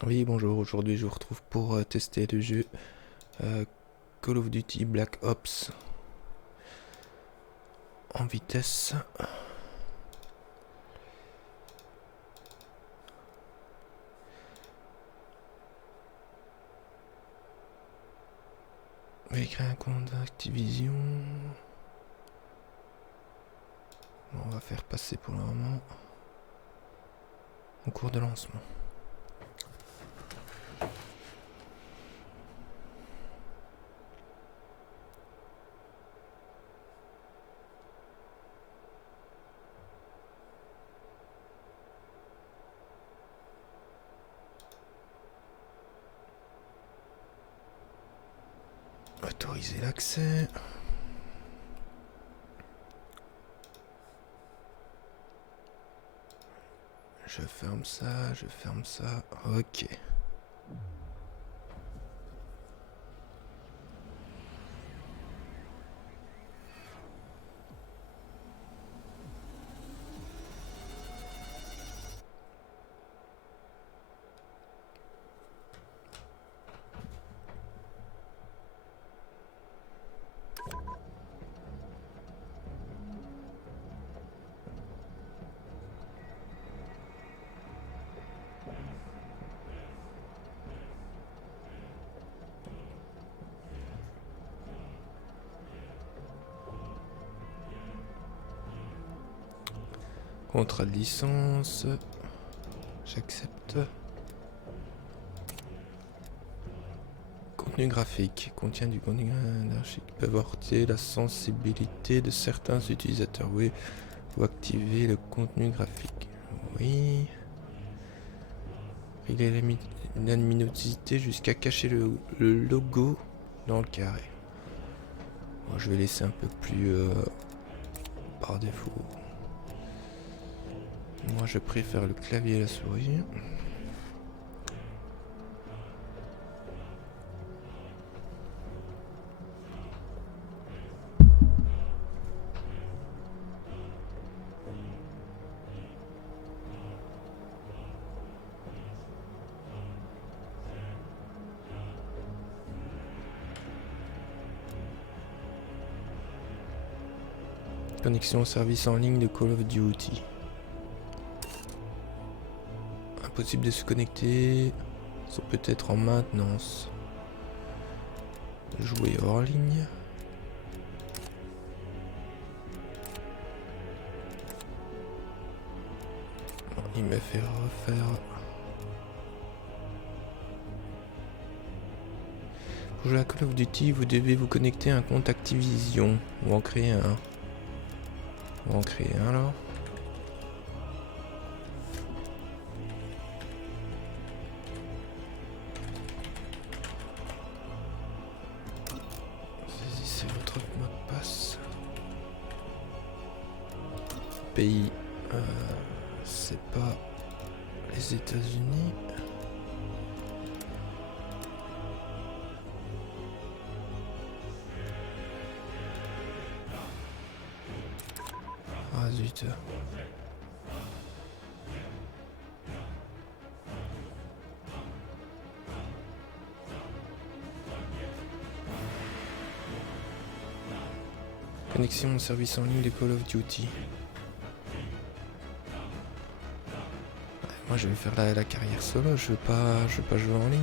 Oui, bonjour, aujourd'hui je vous retrouve pour tester le jeu euh, Call of Duty Black Ops en vitesse. Je vais créer un compte Activision. Bon, on va faire passer pour le moment en cours de lancement. Autoriser l'accès. Je ferme ça, je ferme ça. Ok. Contrat de licence. J'accepte. Contenu graphique. Contient du contenu graphique qui peut heurter la sensibilité de certains utilisateurs. Oui, faut activer le contenu graphique. Oui. Régler la luminosité jusqu'à cacher le logo dans le carré. Bon, je vais laisser un peu plus par défaut. Moi je préfère le clavier et la souris. Connexion au service en ligne de Call of Duty. Impossible de se connecter. Sont peut-être en maintenance. Jouer hors ligne. Il m'a fait refaire. Pour jouer à Call of Duty, vous devez vous connecter à un compte Activision. Ou en créer un. On va en créer un alors. Saisissez votre mot de passe. Pays. C'est pas les États-Unis. Ah zut. Connexion au service en ligne de Call of Duty. Moi je vais faire la carrière solo, je veux pas jouer en ligne.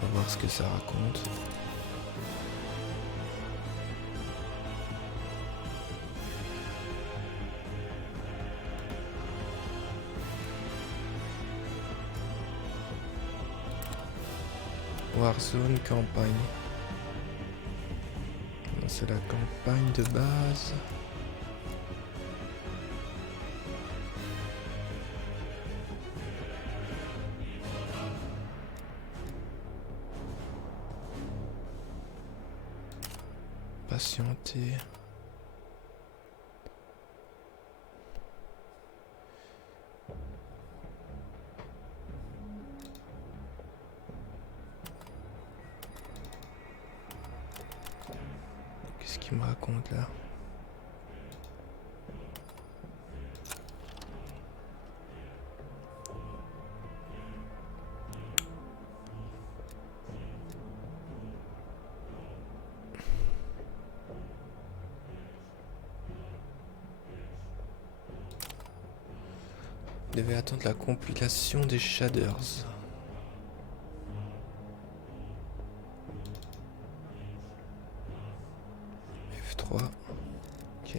On va voir ce que ça raconte. Warzone campagne. C'est la campagne de base. Patienter. Qu'est-ce qu'il me raconte là? devais attendre la compilation des shaders. F3. Ok.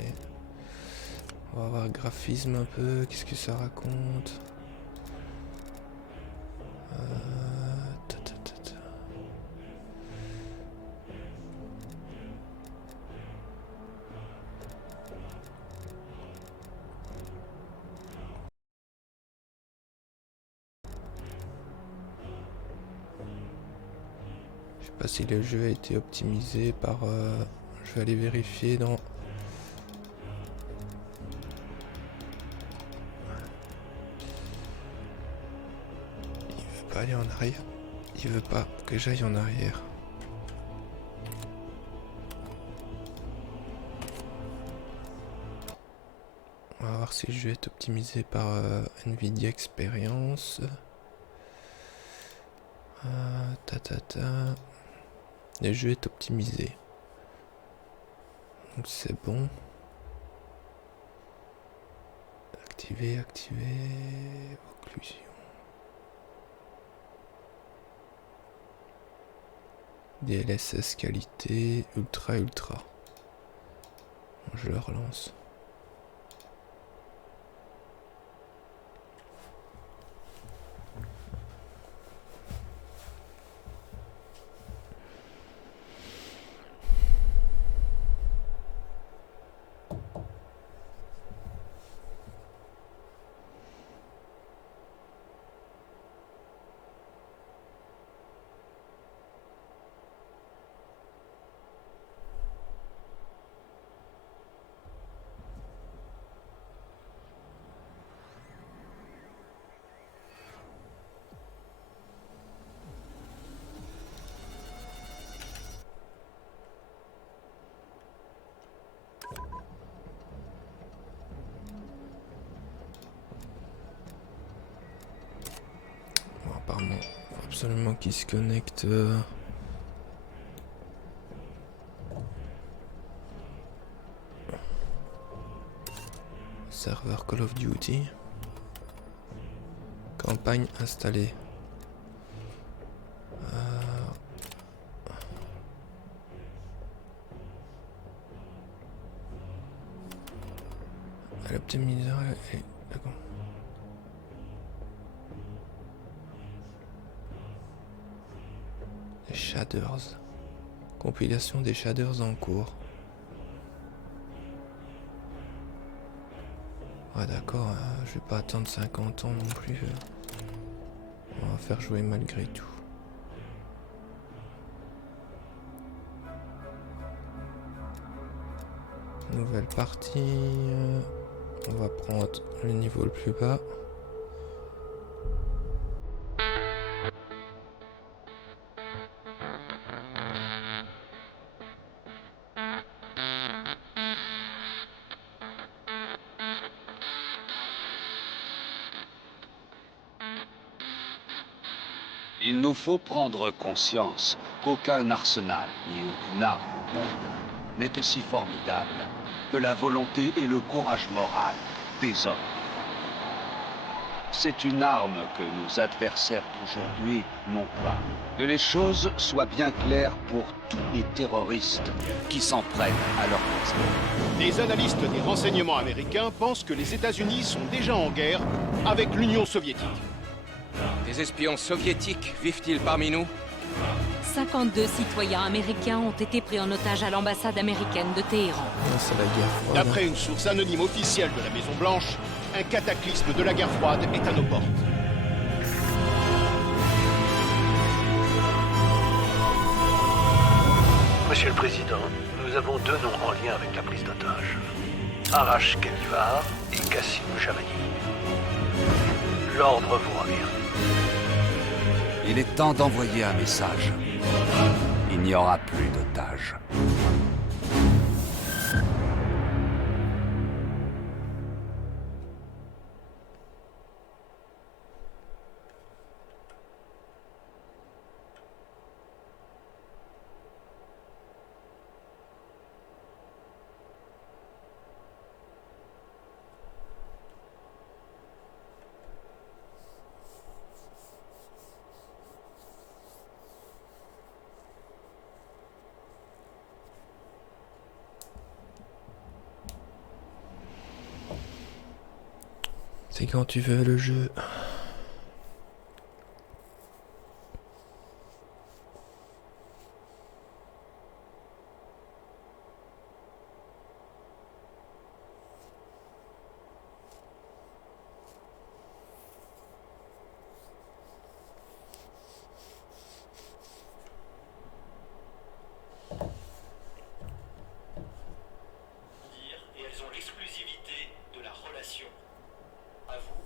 On va voir le graphisme un peu. Qu'est-ce que ça raconte? Ta, ta, ta, ta. Je sais pas si le jeu a été optimisé par... je vais aller vérifier dans... Il veut pas aller en arrière. Il veut pas que j'aille en arrière. On va voir si le jeu est optimisé par Nvidia Experience. Ta ta ta. Le jeu est optimisé. Donc c'est bon. Activer, activer. Occlusion. DLSS qualité. Ultra, ultra. Je le relance. Bon, apparemment, faut absolument qu'il se connecte. Serveur Call of Duty. Campagne installée. L'optimiseur est... D'accord. Les shaders. Compilation des shaders en cours. Ah d'accord, je vais pas attendre 50 ans non plus. On va faire jouer malgré tout. Nouvelle partie. On va prendre le niveau le plus bas. Il nous faut prendre conscience qu'aucun arsenal ni aucune arme au monde n'est aussi formidable que la volonté et le courage moral des hommes. C'est une arme que nos adversaires d'aujourd'hui n'ont pas. Que les choses soient bien claires pour tous les terroristes qui s'en prennent à leur maison. Les analystes des renseignements américains pensent que les États-Unis sont déjà en guerre avec l'Union soviétique. Des espions soviétiques vivent-ils parmi nous? 52 citoyens américains ont été pris en otage à l'ambassade américaine de Téhéran. C'est la guerre froide. D'après une source anonyme officielle de la Maison-Blanche, un cataclysme de la guerre froide est à nos portes. Monsieur le Président, nous avons deux noms en lien avec la prise d'otage. Arash Kanivar et Kassim Jamani. L'ordre vous revient. Il est temps d'envoyer un message. Il n'y aura plus d'otages. C'est quand tu veux le jeu. Et elles ont l'exclusivité de la relation. À vous,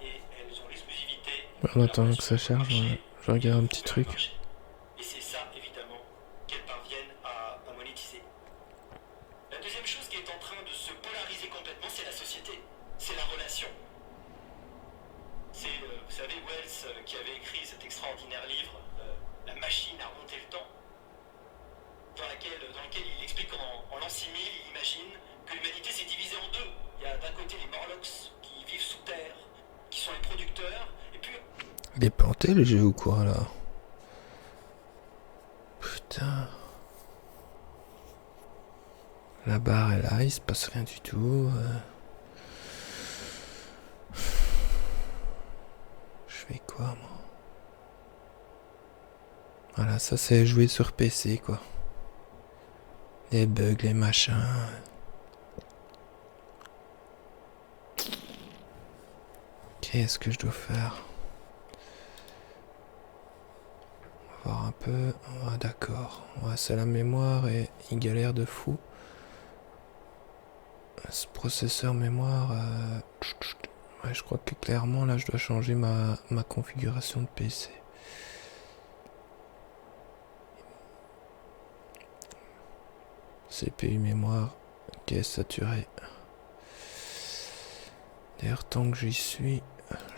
et elles ont l'exclusivité. En attendant que ça charge, je regarde un petit truc. Et c'est ça, évidemment, qu'elles parviennent à monétiser. La deuxième chose qui est en train de se polariser complètement, c'est la société. C'est la relation. C'est, vous savez, Wells qui avait écrit cet extraordinaire livre, La machine à remonter le temps, dans lequel il explique en l'an 6000, il imagine que l'humanité s'est divisée en deux. Il y a d'un côté les Morlocks qui vivent sous terre, qui sont les producteurs, et puis... Il est planté le jeu ou quoi là? Putain. La barre est là, il se passe rien du tout. Je fais quoi moi? Voilà, ça c'est jouer sur PC quoi. Les bugs, les machins. Qu'est-ce que je dois faire? On va voir un peu. Ah, d'accord. Ouais, c'est la mémoire et il galère de fou. Ce processeur mémoire. Ouais, je crois que clairement là je dois changer ma configuration de PC. CPU mémoire. Caisse saturée. D'ailleurs, tant que j'y suis,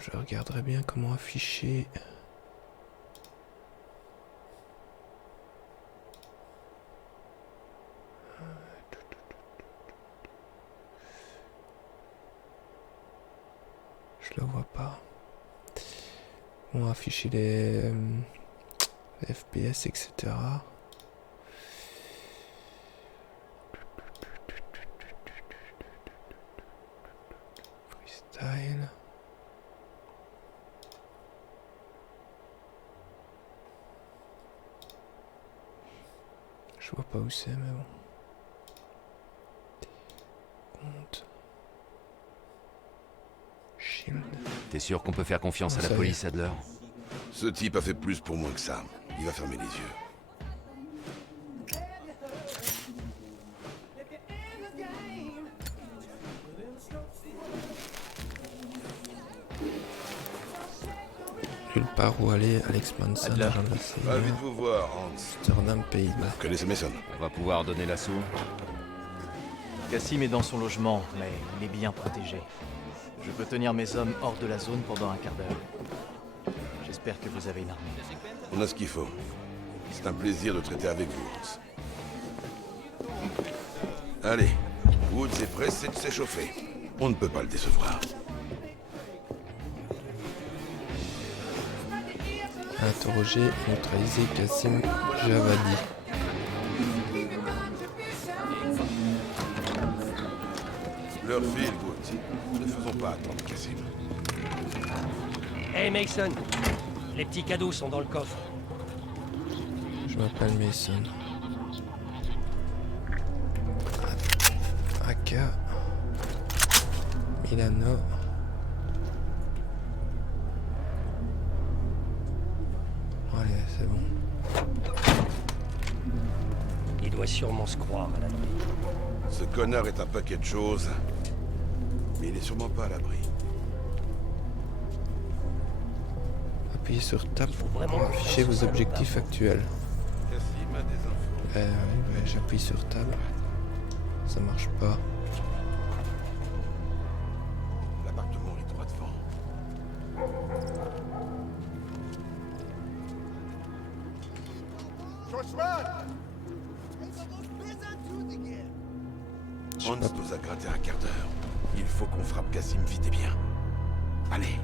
je regarderai bien comment afficher. Je le vois pas. On va afficher les FPS, etc. Freestyle. Je vois pas où c'est, mais bon. Compte. Shield. T'es sûr qu'on peut faire confiance à la Ça y est. police, Adler? Ce type a fait plus pour moi que ça. Il va fermer les yeux. Nulle part où aller, Alex Manson, Adler. Jean Lassay, Ravi de vous voir, Hans. Amsterdam, Pays-Bas. Vous connaissez Mason? On va pouvoir donner l'assaut. Cassim est dans son logement, mais il est bien protégé. Je peux tenir mes hommes hors de la zone pendant un quart d'heure. J'espère que vous avez une arme. On a ce qu'il faut. C'est un plaisir de traiter avec vous, Hans. Allez, Woods est pressé de s'échauffer. On ne peut pas le décevoir. Interroger, neutraliser Kassim Javadi. Leur file, Woods. Ne faisons pas attendre Cassim. Hey Mason, les petits cadeaux sont dans le coffre. Je m'appelle Mason. AK. Milano. Allez, c'est bon. Il doit sûrement se croire à l'abri. Ce connard est un paquet de choses, mais il est sûrement pas à l'abri. Appuyez sur Tab pour vraiment afficher vos objectifs actuels. Cassim a des infos. Ouais, j'appuie sur Tab. Ça marche pas. L'appartement est droit devant. Hans nous a gratté un quart d'heure. Il faut qu'on frappe Cassim vite et bien. Allez.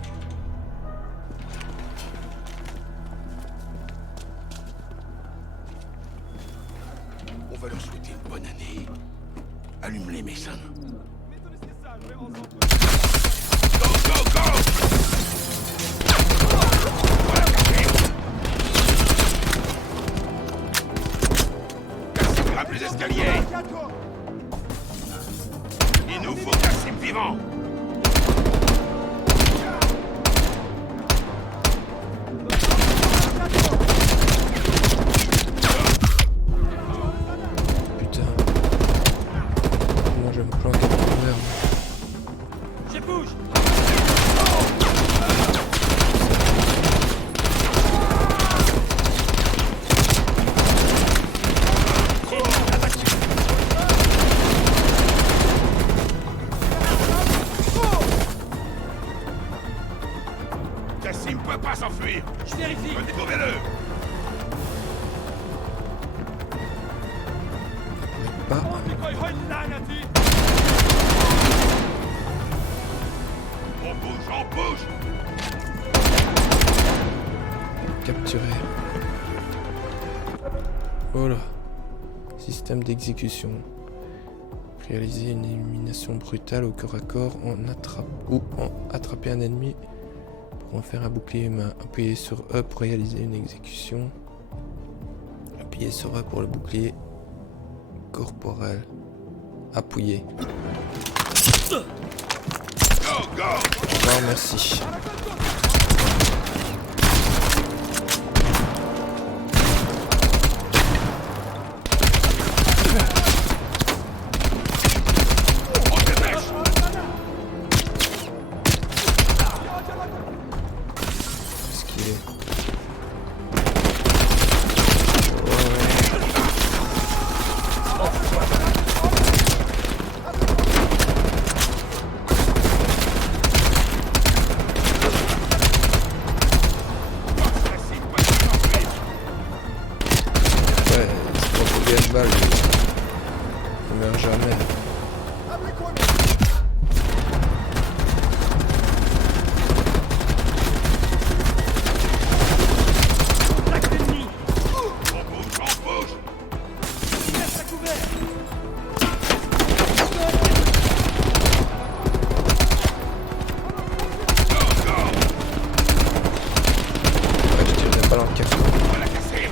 On va leur souhaiter une bonne année. Allume-les, Mason. Go, go, go! Il nous faut Kassim vivant. Putain. Moi je me planque à l'envers. Je bouge. Kassim peut pas s'enfuir. Je vérifie. Retrouvez-le. Pas. On bouge. Capturé. Voilà. Système d'exécution. Réaliser une élimination brutale au corps à corps ou en attraper un ennemi pour en faire un bouclier humain. Appuyez sur E pour réaliser une exécution. Appuyez sur E pour le bouclier corporel. Appuyez. Go, go. Non, merci. On se dépêche. Qu'est-ce qu'il est? Ouais, c'est pas pour gagner de balle, il meurt jamais. Contact ennemi. On bouge. Reste à couvert. Ouais, je tirerai pas dans le carton. Voilà Kassim.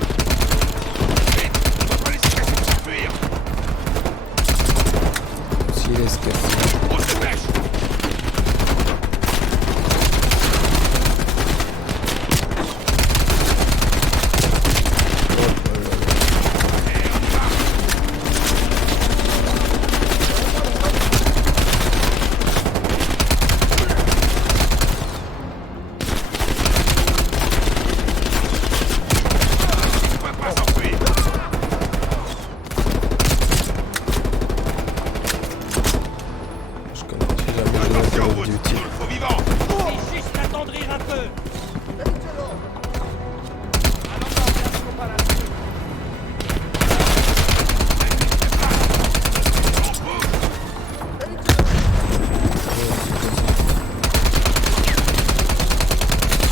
Vite, on va pas laisser Kassim s'enfuir. S'il laisse casser. On se dépêche. On peut pas s'enfuir. Je connais jamais joué à Call Attention, of Woods, Duty. il nous le faut vivant. Et juste l'attendrir un peu.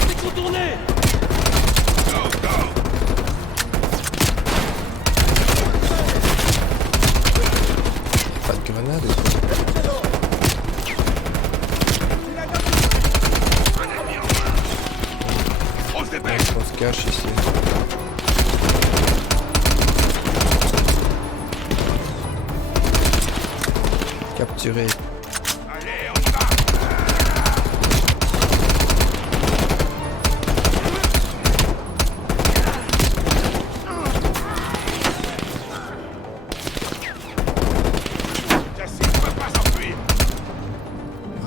C'est contourné. Go, go. Pas de grenade ou quoi? On se Ouais, dépêche. on se cache ici. Capturé. Allez, on y va. Kassim peut pas s'enfuir.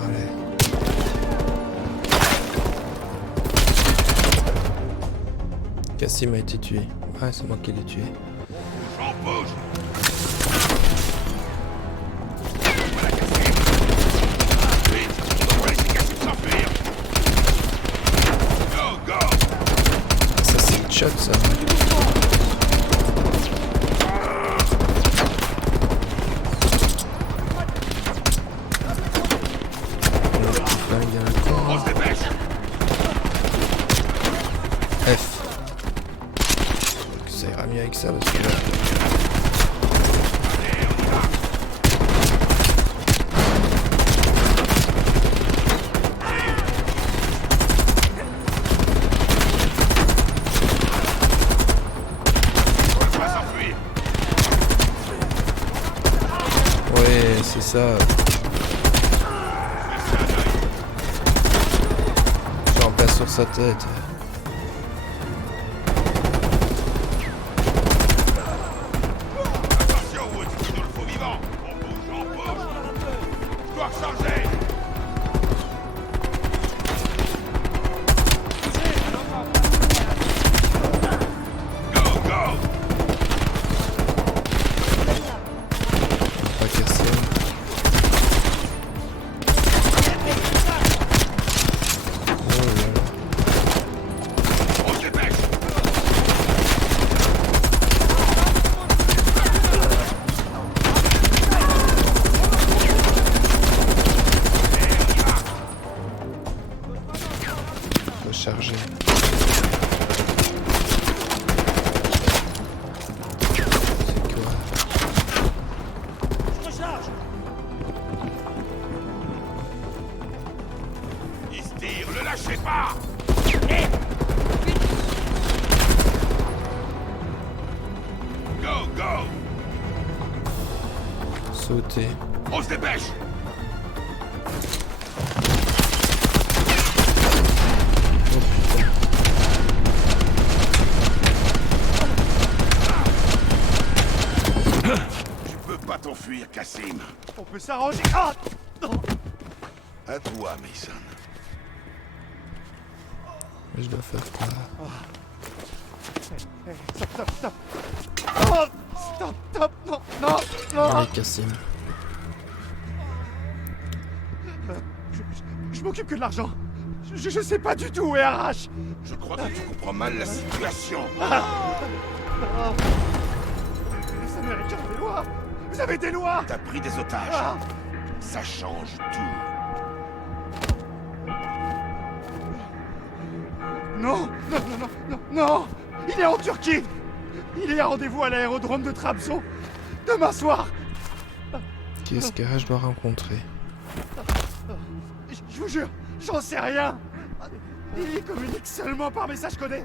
Allez. Kassim a été tué. Ah, c'est moi qui l'ai tué. On bouge. Vite, on va laisser Kassim s'enfuir. Go, go. Ça, c'est le chat, ça. On a un petit flingue à la con. On se dépêche. F. Ça ira mieux avec ça parce que là. On peut pas s'enfuir. c'est ça. Je suis en place sur sa tête. Attention, Woods, il nous le faut vivant. On bouge, on bouge. Je dois recharger. Go, go. Pas cassé. Oh là là. On se dépêche. Recharger. C'est quoi? Je recharge. Il se tire, le lâchez pas. Go, go. Sauter. On se dépêche. Oh putain. Tu peux pas t'enfuir, Kassim. On peut s'arranger. Ah non. À toi, Mason. Je dois faire quoi? Stop, stop, stop. Oh, stop, stop. Non, non, non. Allez, Kassim. Je m'occupe que de l'argent. Je sais pas du tout où est RH. Je crois que tu comprends mal la situation. Les Américains ont des lois. Vous avez des lois. T'as pris des otages. Ah. Ça change tout. Non, non, non, non, non, non. Il est en Turquie. Il est à rendez-vous à l'aérodrome de Trabzon. Demain soir. Qui est-ce que je dois rencontrer? Je vous jure, j'en sais rien. Il communique seulement par message codé.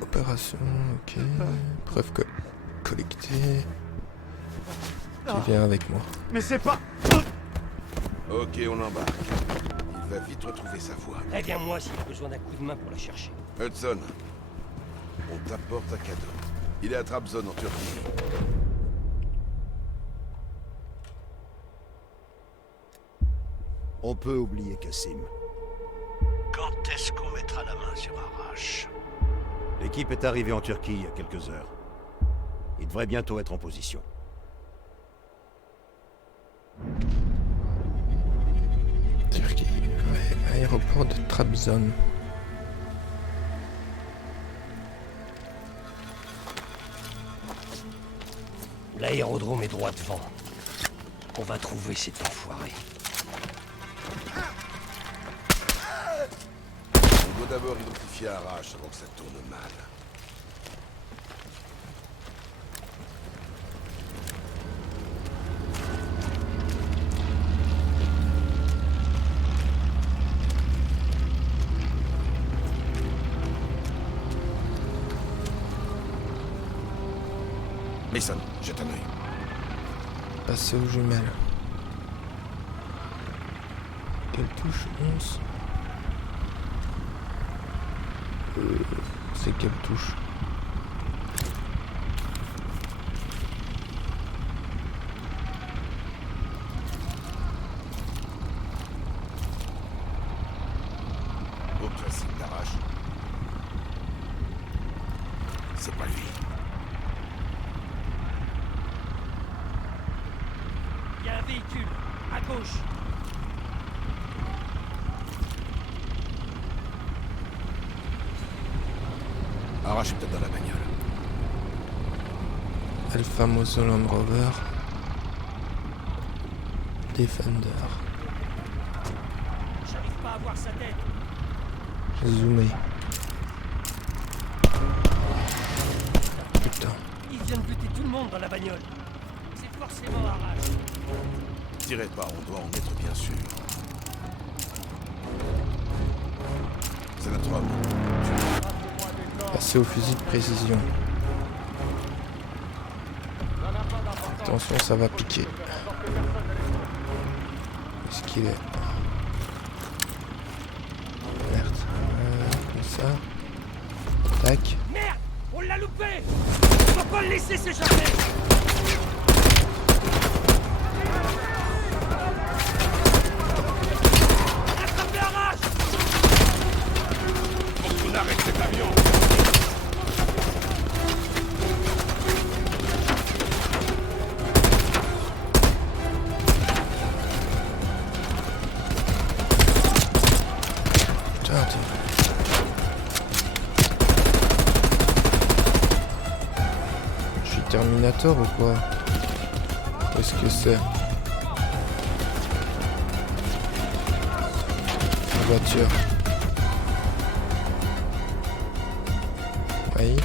Opération, ok. Preuve collectée. Qui vient avec moi. Mais c'est pas... Ok, on embarque. Il va vite retrouver sa voie. Préviens-moi s'il a besoin d'un coup de main pour la chercher. Hudson, on t'apporte un cadeau. Il est à Trabzon en Turquie. On peut oublier Kassim. Quand est-ce qu'on mettra la main sur Arrache? L'équipe est arrivée en Turquie il y a quelques heures. Il devrait bientôt être en position. Turquie. Ouais, aéroport de Trabzon. L'aérodrome est droit devant. On va trouver cet enfoiré. On doit d'abord identifier Arrache avant que ça tourne mal. Mason, jette un œil. Passer aux jumelles. Quelle touche? 11. C'est quelle touche? Au classique d'Arrache. C'est pas lui. Il y a un véhicule, à gauche. Arrache est peut-être dans la bagnole. El famoso Land Rover. Defender. J'arrive pas à voir sa tête. Zoomé. Putain. Il vient de buter tout le monde dans la bagnole. C'est forcément Arrache. Tirez pas, on doit en être bien sûr. C'est notre homme. Passer au fusil de précision. Attention, ça va piquer. Où est-ce qu'il est? Merde. Comme ça. Tac. Merde! On l'a loupé! Faut pas le laisser s'échapper! Attrapez la rage! Faut qu'on arrête cet avion. Putain, attends. Je suis Terminator ou quoi? Où est-ce que c'est? La voiture. Oui.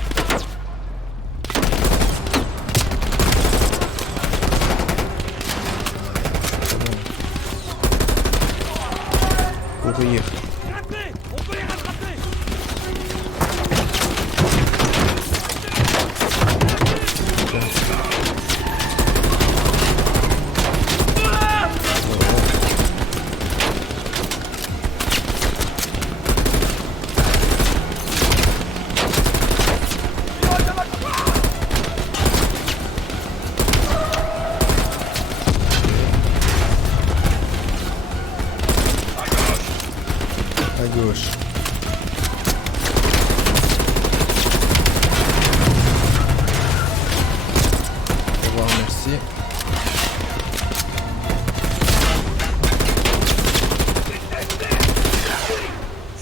Courir. Rattrapez! On peut les rattraper! À gauche. Au revoir, merci.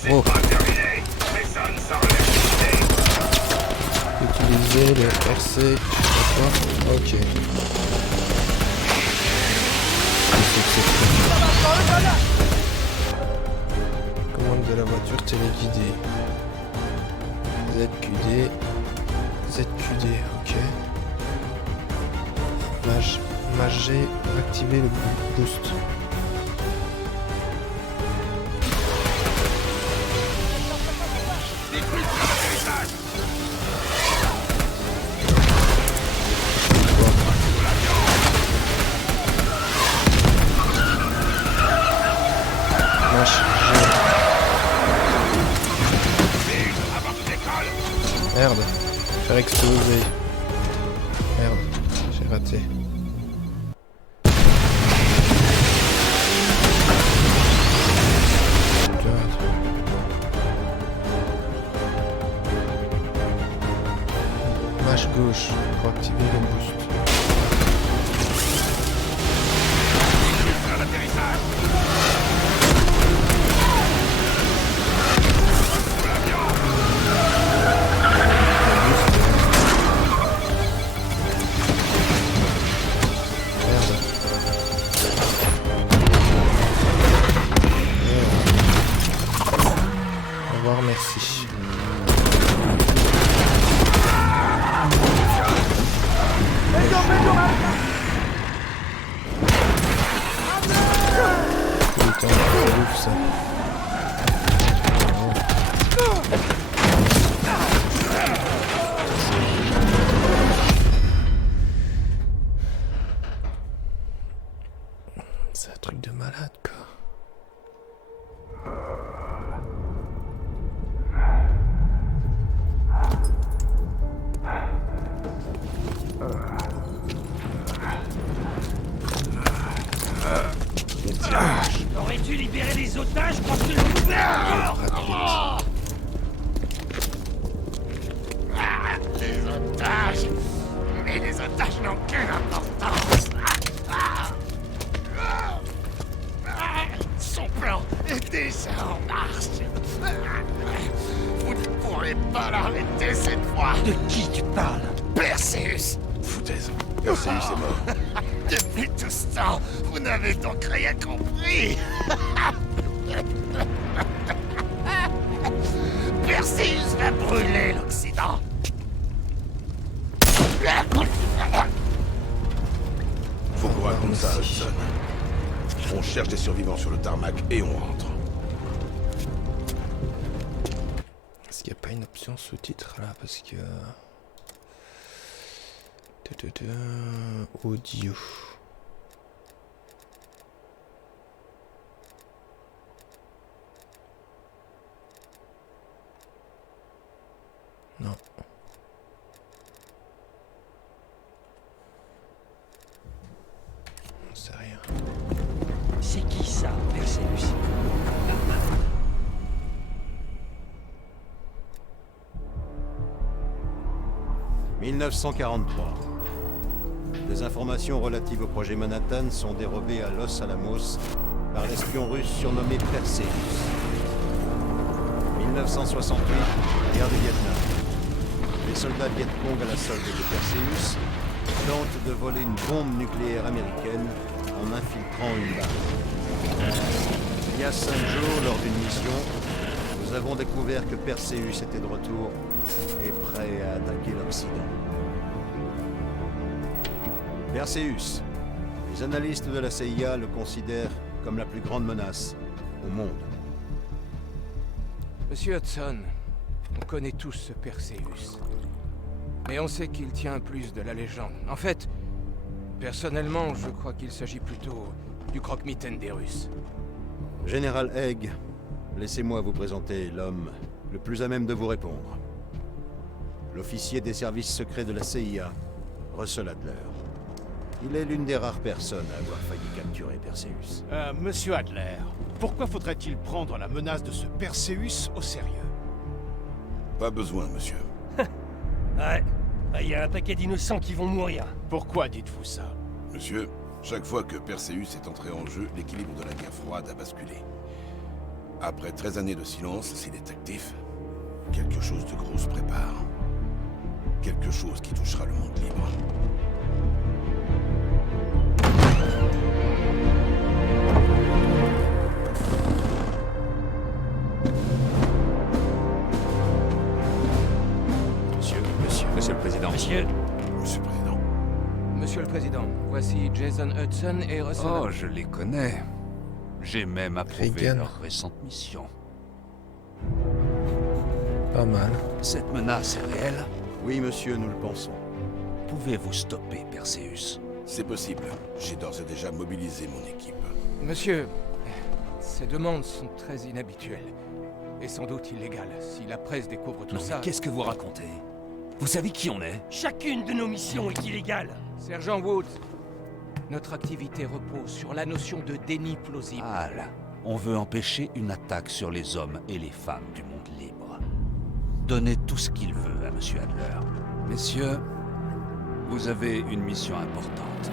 Oh. Utiliser le RC. D'accord. Ok. Commande de la voiture téléguidée. ZQD. ZQD, ok. Mage G, activer le boost. Merde, faire exploser. Merde, j'ai raté. Mâche gauche pour activer le boost. Merci. Putain, c'est ouf ça. C'est un truc de malade quoi. J'aurais dû libérer les otages quand tu le pouvais encore. Les otages. Mais les otages n'ont qu'une importance. Son plan est déjà en marche. Vous ne pourrez pas l'arrêter cette fois. De qui tu parles? Perseus. Foutaise. Perseus est mort. Depuis tout ce temps, vous n'avez donc rien compris. Perseus va brûler l'Occident. Faut qu'on raconte ça à Hudson. On cherche des survivants sur le tarmac et on rentre. Est-ce qu'il n'y a pas une option sous-titre là? Parce que... Audio. Non. On sait rien. C'est qui ça, Perseus? 1943. Des informations relatives au projet Manhattan sont dérobées à Los Alamos par l'espion russe surnommé Perseus. 1968, guerre du Vietnam. Les soldats Viet Cong à la solde de Perseus tentent de voler une bombe nucléaire américaine en infiltrant une base. Il y a 5 jours, lors d'une mission, nous avons découvert que Perseus était de retour et prêt à attaquer l'Occident. Perseus. Les analystes de la CIA le considèrent comme la plus grande menace au monde. Monsieur Hudson, on connaît tous ce Perseus. Mais on sait qu'il tient plus de la légende. En fait, personnellement, je crois qu'il s'agit plutôt du croque-mitaine des Russes. Général Haig, laissez-moi vous présenter l'homme le plus à même de vous répondre. L'officier des services secrets de la CIA, Russell Adler. Il est l'une des rares personnes à avoir failli capturer Perseus. Monsieur Adler, pourquoi faudrait-il prendre la menace de ce Perseus au sérieux? Pas besoin, monsieur. Ouais, il y a un paquet d'innocents qui vont mourir. Pourquoi dites-vous ça? Monsieur, chaque fois que Perseus est entré en jeu, l'équilibre de la guerre froide a basculé. Après 13 années de silence, s'il est actif, quelque chose de gros se prépare. Quelque chose qui touchera le monde libre. Monsieur le Président. Monsieur le Président. Monsieur le Président, voici Jason Hudson et Russell... Oh, je les connais. J'ai même approuvé Reagan. leur récente mission. Pas mal. Cette menace est réelle? Oui, monsieur, nous le pensons. Pouvez-vous stopper Perseus? C'est possible. J'ai d'ores et déjà mobilisé mon équipe. Monsieur, ces demandes sont très inhabituelles. Et sans doute illégales. Si la presse découvre tout Non, ça... mais qu'est-ce que vous racontez? Vous savez qui on est? Chacune de nos missions est illégale. Sergent Woods, notre activité repose sur la notion de déni plausible. Ah là, on veut empêcher une attaque sur les hommes et les femmes du monde libre. Donnez tout ce qu'il veut à Monsieur Adler. Messieurs, vous avez une mission importante.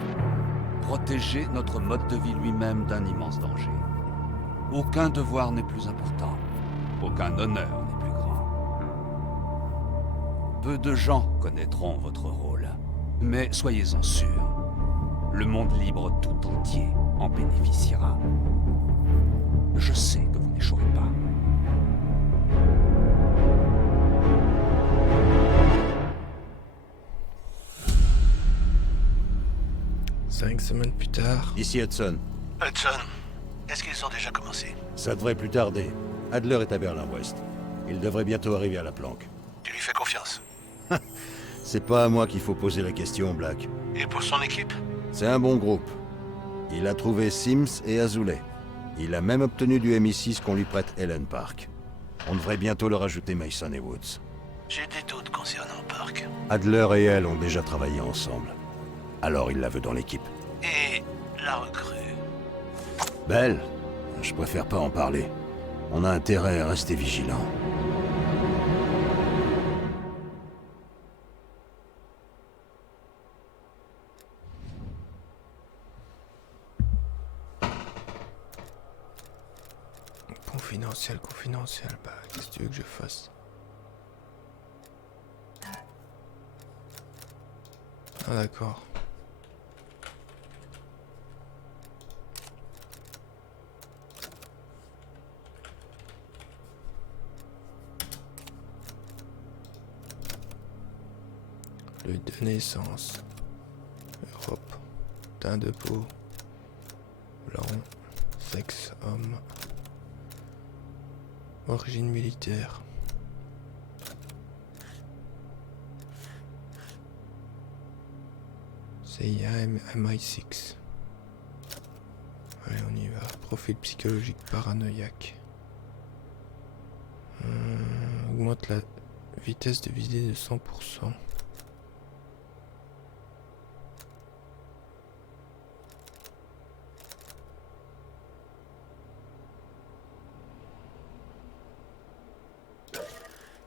Protéger notre mode de vie lui-même d'un immense danger. Aucun devoir n'est plus important. Aucun honneur n'est plus grand. Peu de gens connaîtront votre rôle. Mais soyez-en sûrs, le monde libre tout entier en bénéficiera. Je sais que vous n'échouerez pas. Cinq semaines plus tard. Ici Hudson. Hudson, est-ce qu'ils ont déjà commencé? Ça devrait plus tarder. Adler est à Berlin-Ouest. Il devrait bientôt arriver à la planque. Tu lui fais confiance? C'est pas à moi qu'il faut poser la question, Black. Et pour son équipe? C'est un bon groupe. Il a trouvé Sims et Azoulay. Il a même obtenu du MI6 qu'on lui prête Helen Park. On devrait bientôt leur ajouter Mason et Woods. J'ai des doutes concernant Park. Adler et elle ont déjà travaillé ensemble. Alors il la veut dans l'équipe. Et la recrue? Belle, je préfère pas en parler. On a intérêt à rester vigilant. Confidentiel, bah qu'est-ce que tu veux que je fasse? Ah d'accord. Lieu de naissance. Europe. Teint de peau. Blanc. Sexe homme. Origine militaire. CIA MI6. Allez, on y va. Profil psychologique paranoïaque. Augmente la vitesse de visée de 100%.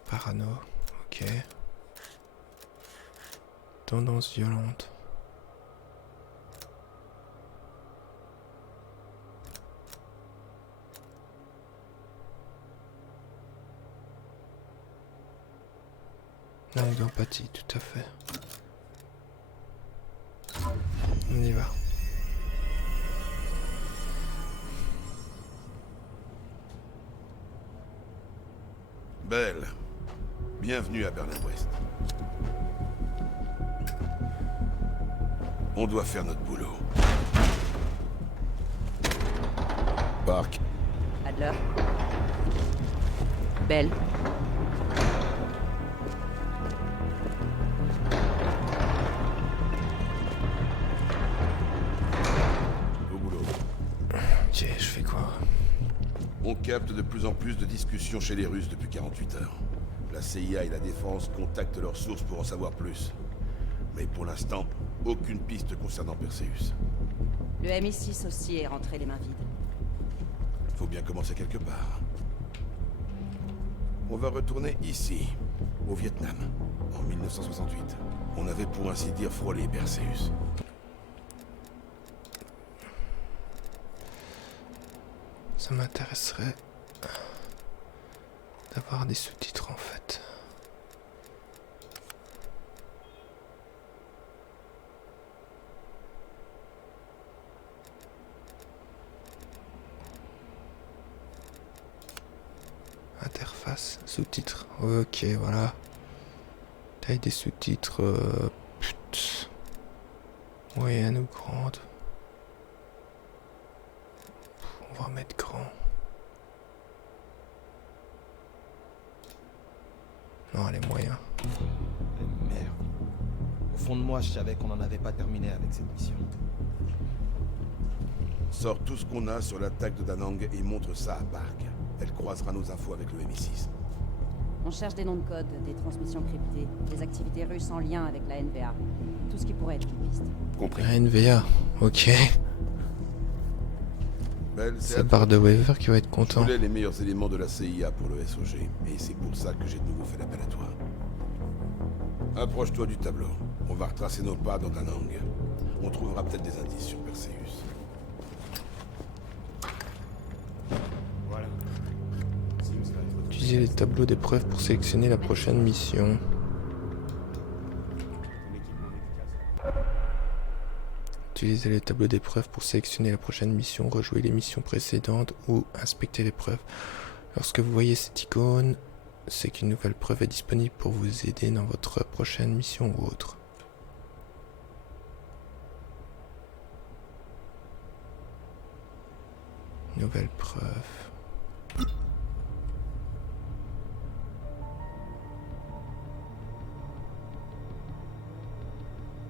Parano, ok. Tendance violente. Langue d'empathie, tout à fait. On y va. Belle, bienvenue à Berlin-Ouest. On doit faire notre boulot. Park. Adler. Belle. Au boulot. Ok, je fais quoi? On capte de plus en plus de discussions chez les Russes depuis 48 heures. La CIA et la Défense contactent leurs sources pour en savoir plus. Mais pour l'instant, aucune piste concernant Perseus. Le MI6 aussi est rentré les mains vides. Faut bien commencer quelque part. On va retourner ici, au Vietnam, en 1968. On avait pour ainsi dire frôlé Perseus. Ça m'intéresserait d'avoir des sous-titres en fait. Interface, sous-titres. Ok, voilà. Taille des sous-titres. Moyenne ou grande. On va mettre grand. Non, elle est moyen. Merde. Au fond de moi, je savais qu'on n'en avait pas terminé avec cette mission. Sors tout ce qu'on a sur l'attaque de Da Nang et montre ça à Park. Elle croisera nos infos avec le MI6. On cherche des noms de code, des transmissions cryptées, des activités russes en lien avec la NVA. Tout ce qui pourrait être une piste. Compris. La NVA, ok. Belle, C'est Barr de Weaver qui va être Je content. voulais les meilleurs éléments de la CIA pour le SOG, et c'est pour ça que j'ai de nouveau fait l'appel à toi. Approche-toi du tableau. On va retracer nos pas dans Da Nang. On trouvera peut-être des indices sur Perseus. Voilà. Utilisez les tableaux d'épreuves pour sélectionner la prochaine mission. Utilisez les tableaux d'épreuves pour sélectionner la prochaine mission, rejouer les missions précédentes ou inspecter l'épreuve. Lorsque vous voyez cette icône, c'est qu'une nouvelle preuve est disponible pour vous aider dans votre prochaine mission ou autre. Nouvelle preuve.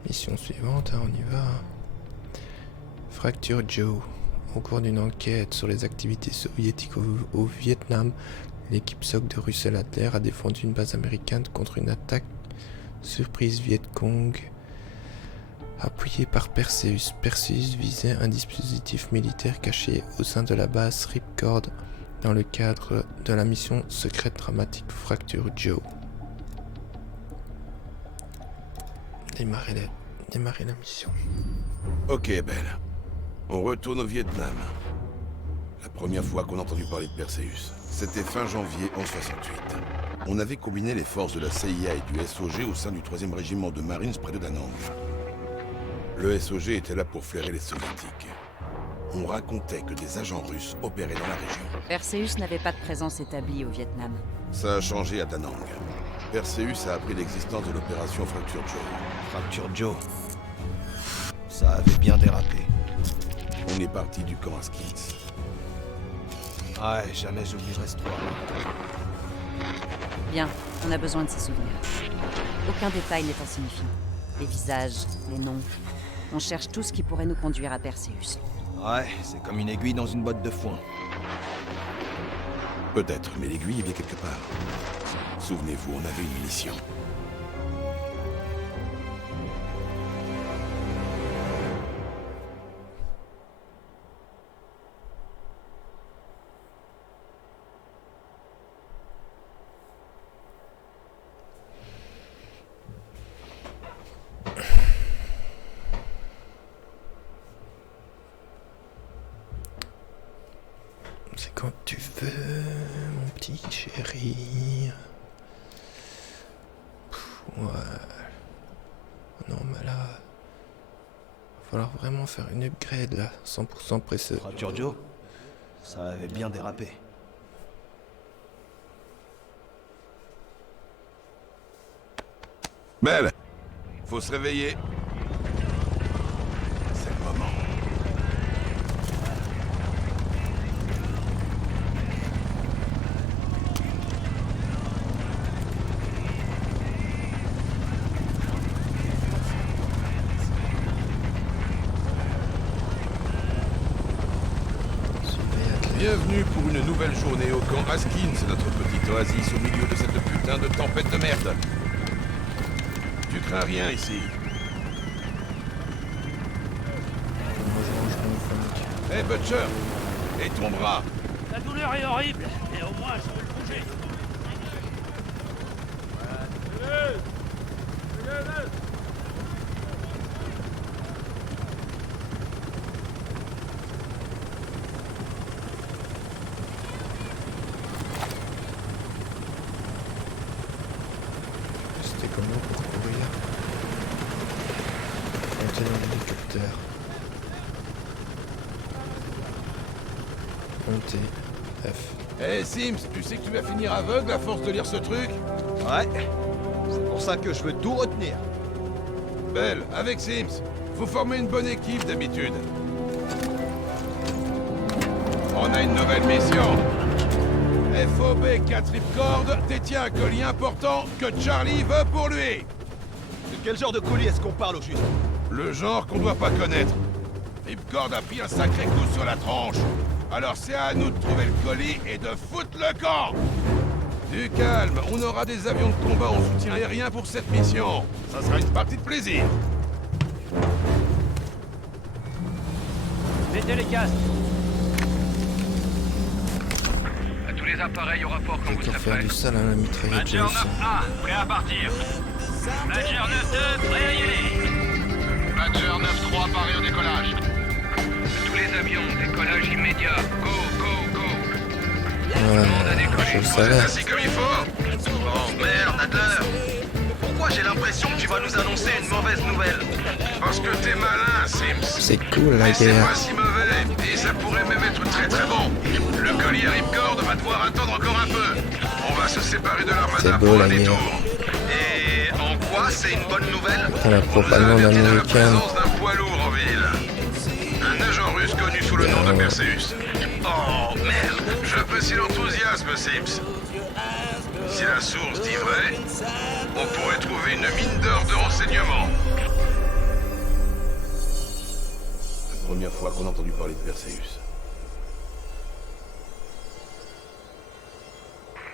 Mission suivante, hein, on y va. Fracture Joe. Au cours d'une enquête sur les activités soviétiques au Vietnam, l'équipe SOC de Russell Adler a défendu une base américaine contre une attaque surprise Viet Cong appuyée par Perseus. Perseus visait un dispositif militaire caché au sein de la base Ripcord dans le cadre de la mission secrète dramatique Fracture Joe. Démarrer la mission. Ok, Belle. On retourne au Vietnam. La première fois qu'on a entendu parler de Perseus, c'était fin janvier en 68. On avait combiné les forces de la CIA et du SOG au sein du 3e régiment de Marines près de Da Nang. Le SOG était là pour flairer les soviétiques. On racontait que des agents russes opéraient dans la région. Perseus n'avait pas de présence établie au Vietnam. Ça a changé à Da Nang. Perseus a appris l'existence de l'opération Fracture Joe. Fracture Joe. Ça avait bien dérapé. On est parti du camp Askins. Ouais, jamais j'oublierai ce 3. Bien, on a besoin de ces souvenirs. Aucun détail n'est insignifiant. Les visages, les noms, On cherche tout ce qui pourrait nous conduire à Perseus. Ouais, c'est comme une aiguille dans une botte de foin. Peut-être, mais l'aiguille est bien quelque part. Souvenez-vous, on avait une mission. C'est quand tu veux, mon petit chéri. Ouais. Non, mais là... Va falloir vraiment faire une upgrade, là. 100% pressé. Fracture Joe, ça avait bien dérapé. Belle, faut se réveiller. C'est le moment. Bienvenue pour une nouvelle journée au camp Haskins, notre petite oasis au milieu de cette putain de tempête de merde. Tu crains rien ici. Hé, Butcher! Et ton bras? La douleur est horrible, mais au moins je peux le bouger. C'était comment pour courir? Monter dans l'hélicoptère. Monter. F. Hé, Sims, tu sais que tu vas finir aveugle à force de lire ce truc? Ouais, c'est pour ça que je veux tout retenir. Belle, avec Sims, faut former une bonne équipe d'habitude. On a une nouvelle mission. FOB 4 Ripcord détient un colis important que Charlie veut pour lui. De quel genre de colis est-ce qu'on parle au juste? Le genre qu'on doit pas connaître. Ripcord a pris un sacré coup sur la tronche. Alors c'est à nous de trouver le colis et de foutre le camp. Du calme, on aura des avions de combat en soutien aérien pour cette mission. Ça sera une partie de plaisir. Mettez les casques. À tous les appareils au rapport quand vous serez Faire prêts. du sale à la mitraillette Badger aussi. 9-1, prêt à partir. Badger 9-2, prêt à y aller. Badger 9-3, paré au décollage. Tous les avions, décollage immédiat. Go, go, go. Ouais, je le savais. Ainsi comme il faut. Oh merde, Adler. Pourquoi j'ai l'impression que tu vas nous annoncer une mauvaise nouvelle? Parce que t'es malin, Sims. C'est cool la Mais c'est guerre. pas si mauvais, et ça pourrait même être très très bon. Le colis à Ripcord va devoir attendre encore un peu. On va se séparer de l'armada C'est beau pour la un guerre. détour. Et en quoi c'est une bonne nouvelle? La propagande On a averti de la américaine. présence d'un poids lourd en ville. Un agent russe connu sous le nom de Perseus. Oh merde, je apprécie l'enthousiasme, Sims. Si la source dit vrai, on pourrait trouver une mine d'or de renseignements. La première fois qu'on a entendu parler de Perseus.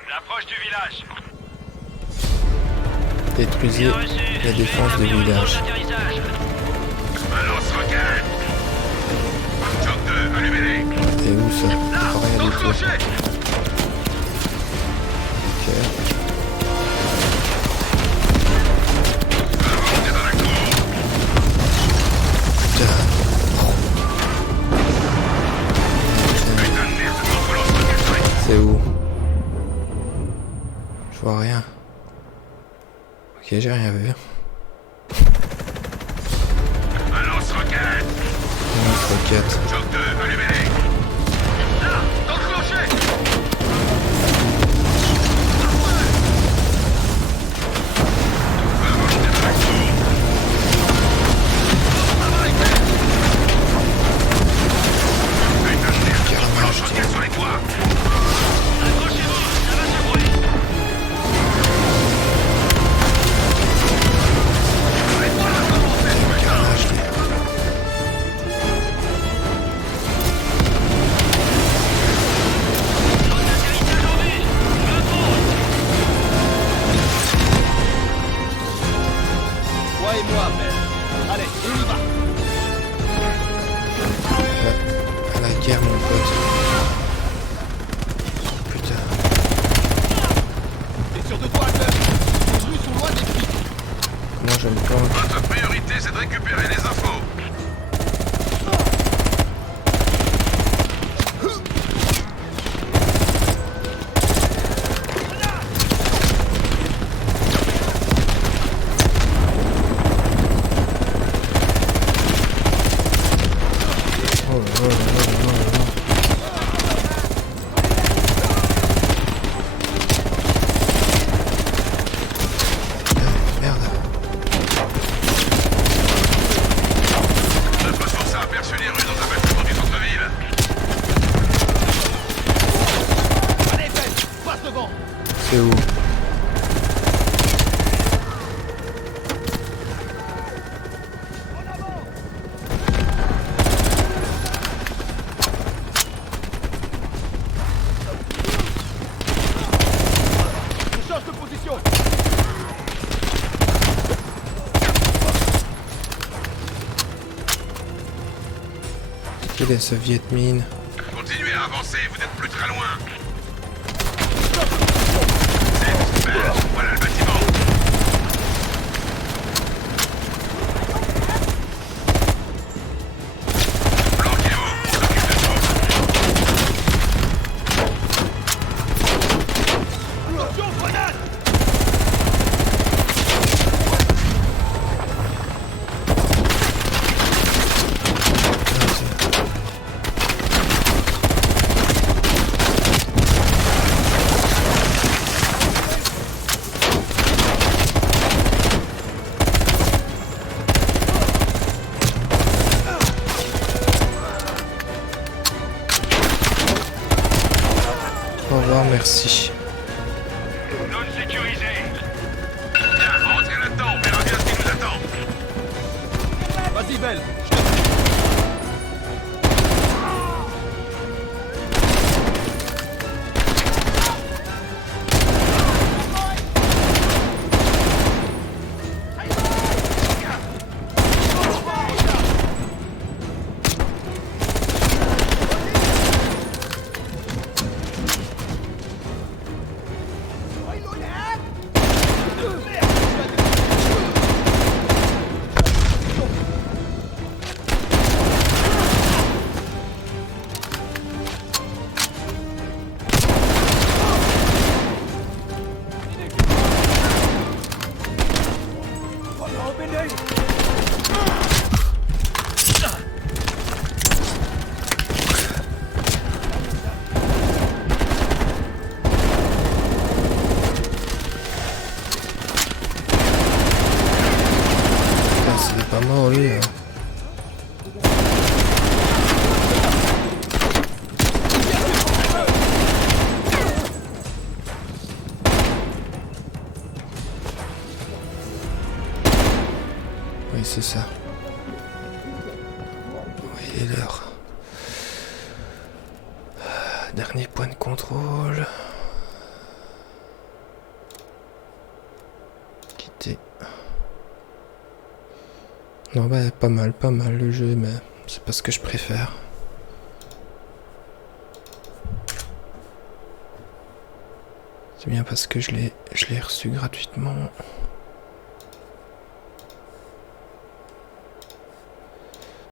L'approche du village. Détruisez la défense du village. Un lance-roquette. Choc 2, allumez-les. Et où ça? Rien Dans du le tout. clocher. Ok. Avancez dans la cour. Putain de merde, notre lance-roquette. C'est où? Je vois rien. Ok, j'ai rien vu. Un lance-roquette. Lance-roquette. Choc 2, allumez-les. Là, dans le clocher. Avancez dans la cour. Putain de merde, notre lance-roquette sur les toits. Accrochez-vous, ça va se brûler. de récupérer les infos. C'est où? Je change de position. Il est ce Viet Minh. Continuez à avancer, vous n'êtes plus très loin. Voilà le bâtiment. Au revoir, merci. Zone sécurisée. Bien, rentrez là-dedans, on verra bien ce qui nous attend. Vas-y, Belle. C'est pas mort lui. Hein. Oui, c'est ça. Oui, il est l'heure. Dernier point de contrôle. Quitter. Non, bah, pas mal le jeu, mais c'est pas ce que je préfère. C'est bien parce que je l'ai reçu gratuitement.